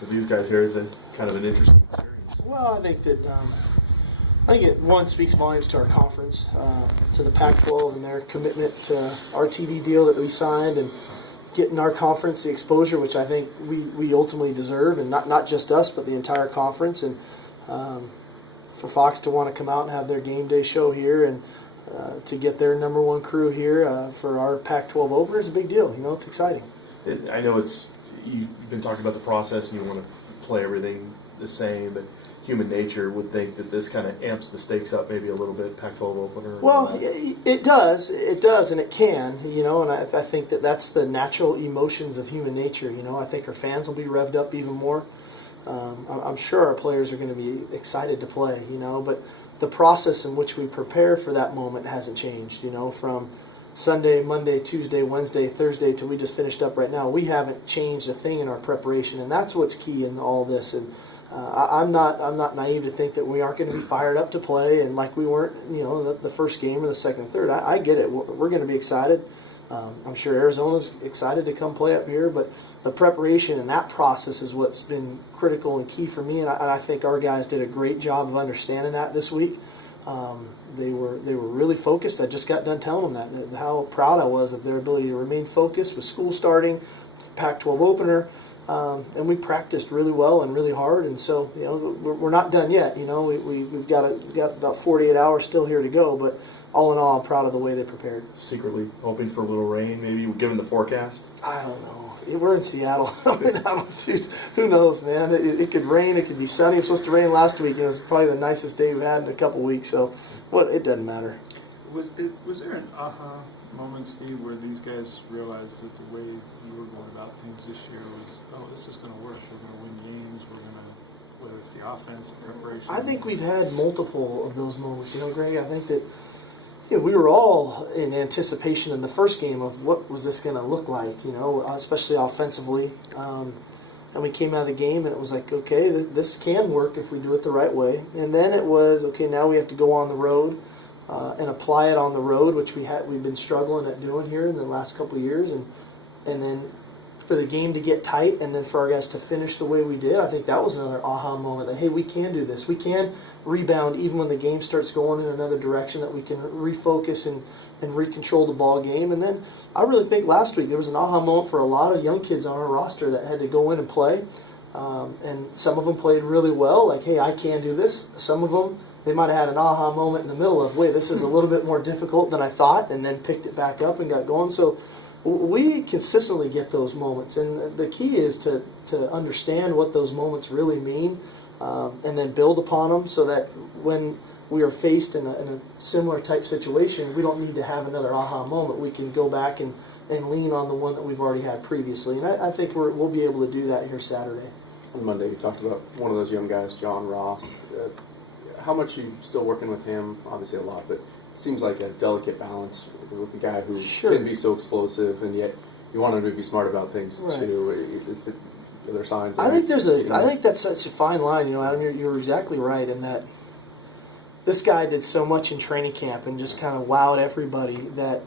with these guys here is a kind of an interesting experience. Well, I think that one speaks volumes to our conference, to the Pac-12 and their commitment to our TV deal that we signed and getting our conference the exposure which I think we ultimately deserve, and not just us but the entire conference. And for Fox to want to come out and have their game day show here and to get their number one crew here for our Pac-12 opener is a big deal. It's exciting. I know you've been talking about the process and you want to play everything the same, but human nature would think that this kind of amps the stakes up maybe a little bit, Pac-12 opener. Well, it does, and it can, and I think that's the natural emotions of human nature. I think our fans will be revved up even more. I'm sure our players are going to be excited to play, but the process in which we prepare for that moment hasn't changed, from Sunday, Monday, Tuesday, Wednesday, Thursday till we just finished up right now. We haven't changed a thing in our preparation, and that's what's key in all this. And I'm not naive to think that we aren't going to be fired up to play, and like we weren't, the first game or the second, third. I get it. We're going to be excited. I'm sure Arizona's excited to come play up here, but the preparation and that process is what's been critical and key for me, and I think our guys did a great job of understanding that this week. They were really focused. I just got done telling them that how proud I was of their ability to remain focused with school starting, Pac-12 opener, and we practiced really well and really hard. And so we're not done yet. We've got about 48 hours still here to go, but all in all, I'm proud of the way they prepared. Secretly hoping for a little rain, maybe, given the forecast? I don't know. We're in Seattle. Who knows, man? It could rain. It could be sunny. It was supposed to rain last week. It was probably the nicest day we've had in a couple weeks. So, it doesn't matter. Was there an aha moment, Steve, where these guys realized that the way you were going about things this year was, this is going to work. We're going to win games. We're going to, whether it's the offense, preparation. I think we've had multiple of those moments. Greg, I think that we were all in anticipation in the first game of what was this going to look like, especially offensively. And we came out of the game and it was like, okay, this can work if we do it the right way. And then it was, okay, now we have to go on the road and apply it on the road, which we've been struggling at doing here in the last couple of years. And then for the game to get tight and then for our guys to finish the way we did, I think that was another aha moment that, hey, we can do this. We can rebound even when the game starts going in another direction, that we can refocus and recontrol the ball game. And then I really think last week there was an aha moment for a lot of young kids on our roster that had to go in and play. And some of them played really well, like, hey, I can do this. Some of them, they might have had an aha moment in the middle of, wait, this is a little bit more difficult than I thought, and then picked it back up and got going. So we consistently get those moments, and the key is to understand what those moments really mean, and then build upon them so that when we are faced in a similar type situation, we don't need to have another aha moment. We can go back and lean on the one that we've already had previously, and I think we'll be able to do that here Saturday. On Monday, you talked about one of those young guys, John Ross. How much are you still working with him? Obviously a lot, but it seems like a delicate balance with a guy who can be so explosive, and yet you want him to be smart about things too. Are there signs? I think that's such a fine line. Adam, you're exactly right in that this guy did so much in training camp and just kind of wowed everybody that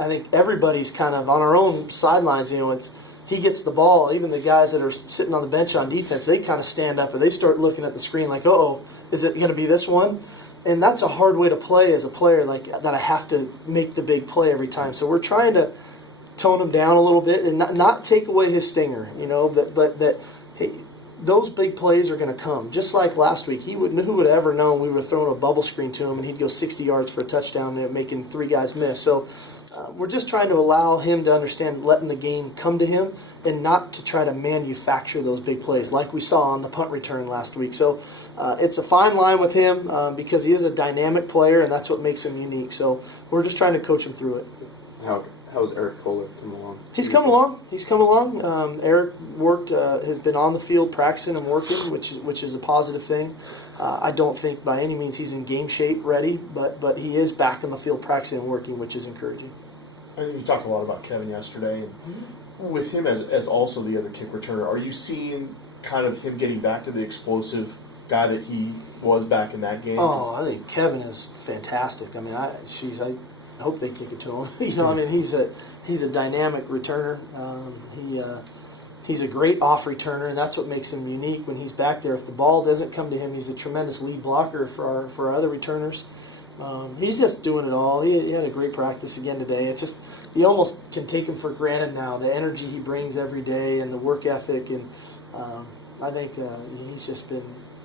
I think everybody's kind of on our own sidelines. He gets the ball. Even the guys that are sitting on the bench on defense, they kind of stand up and they start looking at the screen like, "Uh-oh, is it going to be this one?" And that's a hard way to play as a player, like that. I have to make the big play every time. So we're trying to tone him down a little bit and not take away his stinger. But that hey, those big plays are going to come. Just like last week, who would have ever known we were throwing a bubble screen to him and he'd go 60 yards for a touchdown, and making three guys miss. So we're just trying to allow him to understand letting the game come to him and not to try to manufacture those big plays like we saw on the punt return last week. So it's a fine line with him because he is a dynamic player, and that's what makes him unique. So we're just trying to coach him through it. How's Eric Kohler come along? He's come along. Eric has been on the field practicing and working, which is a positive thing. I don't think by any means he's in game shape ready, but he is back on the field practicing and working, which is encouraging. You talked a lot about Kevin yesterday, and with him as also the other kick returner, are you seeing kind of him getting back to the explosive guy that he was back in that game? Oh, I think Kevin is fantastic. I mean, I hope they kick it to him. He's a dynamic returner. He's a great off returner, and that's what makes him unique when he's back there. If the ball doesn't come to him, he's a tremendous lead blocker for our other returners. He's just doing it all. He had a great practice again today. It's just you almost can take him for granted now, the energy he brings every day and the work ethic. And I think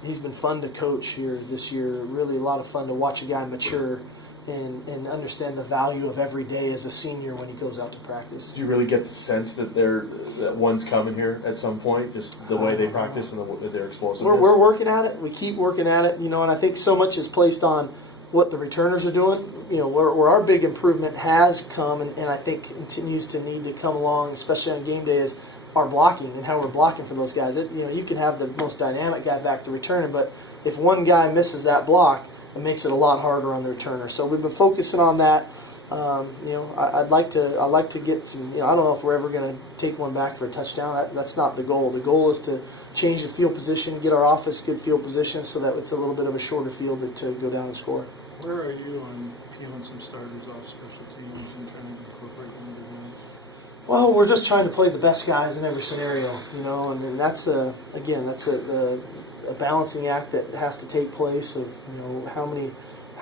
he's been fun to coach here this year. Really a lot of fun to watch a guy mature and understand the value of every day as a senior when he goes out to practice. Do you really get the sense that that one's coming here at some point, just the way they practice and their explosiveness? We're working at it. We keep working at it, and I think so much is placed on what the returners are doing. Where our big improvement has come, and I think continues to need to come along, especially on game day, is our blocking and how we're blocking for those guys. You can have the most dynamic guy back to returning, but if one guy misses that block, it makes it a lot harder on the returner. So we've been focusing on that. I'd like to get some. I don't know if we're ever going to take one back for a touchdown. That's not the goal. The goal is to change the field position, get our offense good field position, so that it's a little bit of a shorter field to go down and score. Where are you on peeling some starters off special teams and trying to incorporate them into games? Well, we're just trying to play the best guys in every scenario, and that's a balancing act that has to take place of how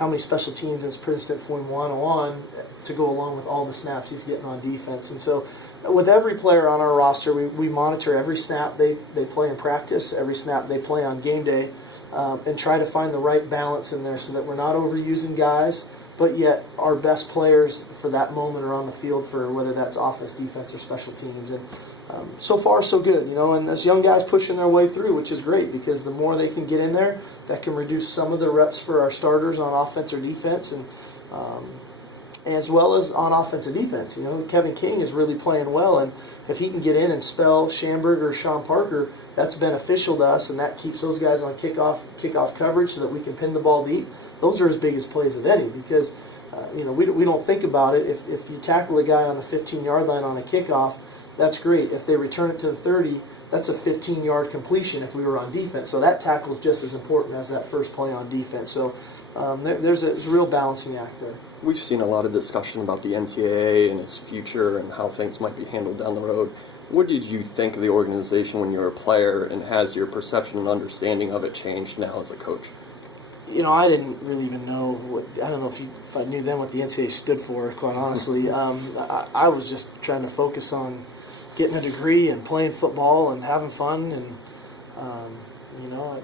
many special teams is Princeton Foyne on to go along with all the snaps he's getting on defense. And so with every player on our roster, we monitor every snap they play in practice, every snap they play on game day, and try to find the right balance in there so that we're not overusing guys, but yet our best players for that moment are on the field for whether that's offense, defense, or special teams. And so far, so good, and those young guys pushing their way through, which is great because the more they can get in there, that can reduce some of the reps for our starters on offense or defense, and as well as on offense and defense. Kevin King is really playing well, and if he can get in and spell Schamberg or Sean Parker, that's beneficial to us, and that keeps those guys on kickoff coverage so that we can pin the ball deep. Those are his biggest plays of any because we don't think about it. If you tackle a guy on the 15-yard line on a kickoff, that's great. If they return it to the 30, that's a 15-yard completion if we were on defense. So that tackle is just as important as that first play on defense. So there's a real balancing act there. We've seen a lot of discussion about the NCAA and its future and how things might be handled down the road. What did you think of the organization when you were a player, and has your perception and understanding of it changed now as a coach? I didn't really even know I don't know if I knew then what the NCAA stood for, quite honestly. I was just trying to focus on getting a degree and playing football and having fun. And,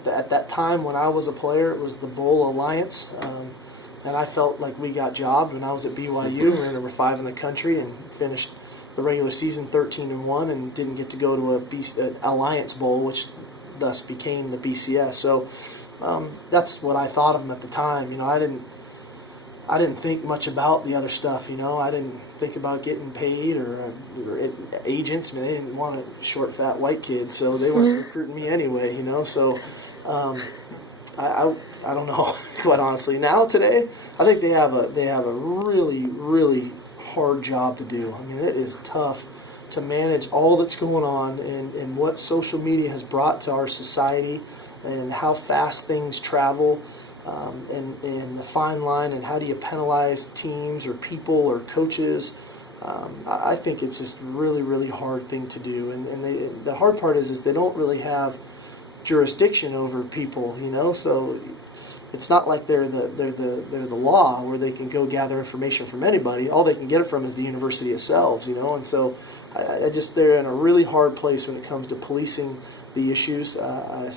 at that time when I was a player, it was the Bowl Alliance. And I felt like we got jobbed when I was at BYU. We were number 5 in the country and finished the regular season 13-1 and didn't get to go to an Alliance Bowl, which thus became the BCS. So that's what I thought of them at the time. I didn't think much about the other stuff. I didn't think about getting paid or agents. They didn't want a short, fat white kid, so they weren't recruiting me anyway. So I don't know, quite honestly. Now today, I think they have a really, really hard job to do. It is tough to manage all that's going on and what social media has brought to our society and how fast things travel. And the fine line, and how do you penalize teams or people or coaches? I think it's just really, really hard thing to do. And the hard part is they don't really have jurisdiction over people, So it's not like they're the law where they can go gather information from anybody. All they can get it from is the university itself, And so they're in a really hard place when it comes to policing the issues. I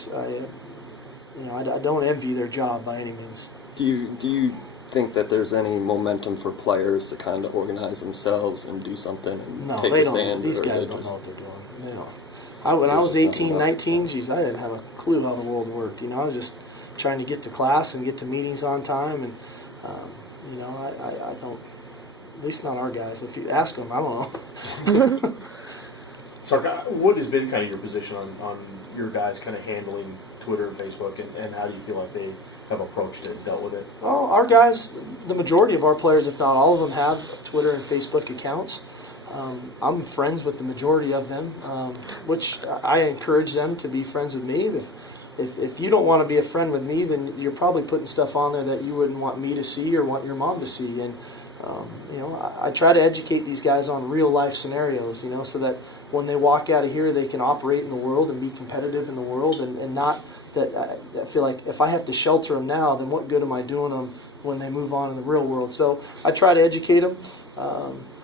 don't envy their job by any means. Do you think that there's any momentum for players to kind of organize themselves and do something and take a stand? No, these guys don't know what they're doing. They don't. When I was 18, 19, I didn't have a clue how the world worked. I was just trying to get to class and get to meetings on time, and I don't. At least not our guys. If you ask them, I don't know. Sark, what has been kind of your position on your guys kind of handling Twitter and Facebook, and how do you feel like they have approached it and dealt with it? Well, our guys, the majority of our players, if not all of them, have Twitter and Facebook accounts. I'm friends with the majority of them, which I encourage them to be friends with me. If you don't want to be a friend with me, then you're probably putting stuff on there that you wouldn't want me to see or want your mom to see. And I try to educate these guys on real life scenarios, so that when they walk out of here, they can operate in the world and be competitive in the world, and not that I feel like if I have to shelter them now, then what good am I doing them when they move on in the real world? So I try to educate them.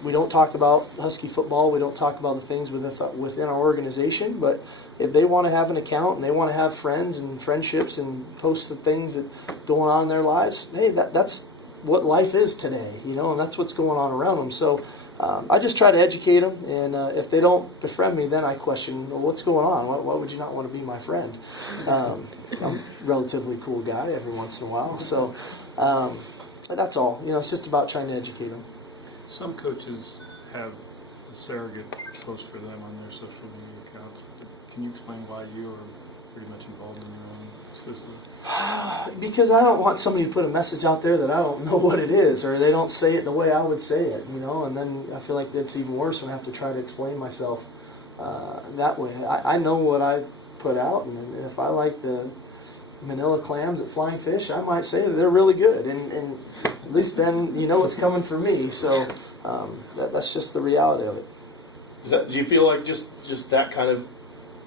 We don't talk about Husky football. We don't talk about the things within our organization. But if they want to have an account and they want to have friends and friendships and post the things that going on in their lives, hey, that's what life is today, and that's what's going on around them. So I just try to educate them, and if they don't befriend me, then I question, well, what's going on? Why would you not want to be my friend? I'm a relatively cool guy every once in a while. So that's all. It's just about trying to educate them. Some coaches have a surrogate post for them on their social media accounts. Can you explain why you are pretty much involved in your own exclusively? Because I don't want somebody to put a message out there that I don't know what it is, or they don't say it the way I would say it, and then I feel like that's even worse when I have to try to explain myself that way. I know what I put out, and if I like the manila clams at Flying Fish, I might say that they're really good, and at least then it's coming from me. So that's just the reality of it. Do you feel like just that kind of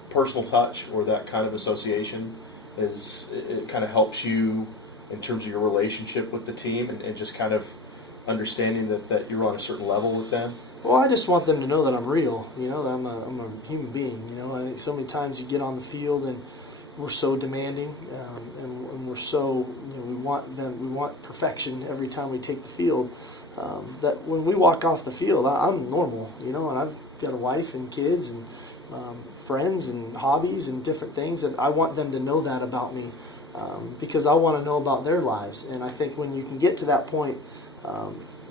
personal touch or that kind of association it kind of helps you in terms of your relationship with the team and just kind of understanding that you're on a certain level with them? Well, I just want them to know that I'm real, that I'm a human being. I think so many times you get on the field and we're so demanding, and we're so we want perfection every time we take the field. That when we walk off the field, I'm normal, and I've got a wife and kids and friends and hobbies and different things, and I want them to know that about me, because I want to know about their lives. And I think when you can get to that point,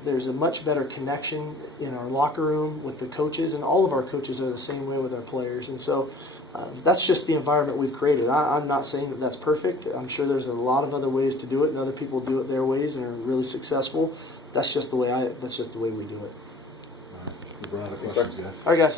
there's a much better connection in our locker room with the coaches, and all of our coaches are the same way with our players. And so that's just the environment we've created. I'm not saying that that's perfect. I'm sure there's a lot of other ways to do it, and other people do it their ways and are really successful. That's just the way we do it. We've run out of questions, guys. All right, guys.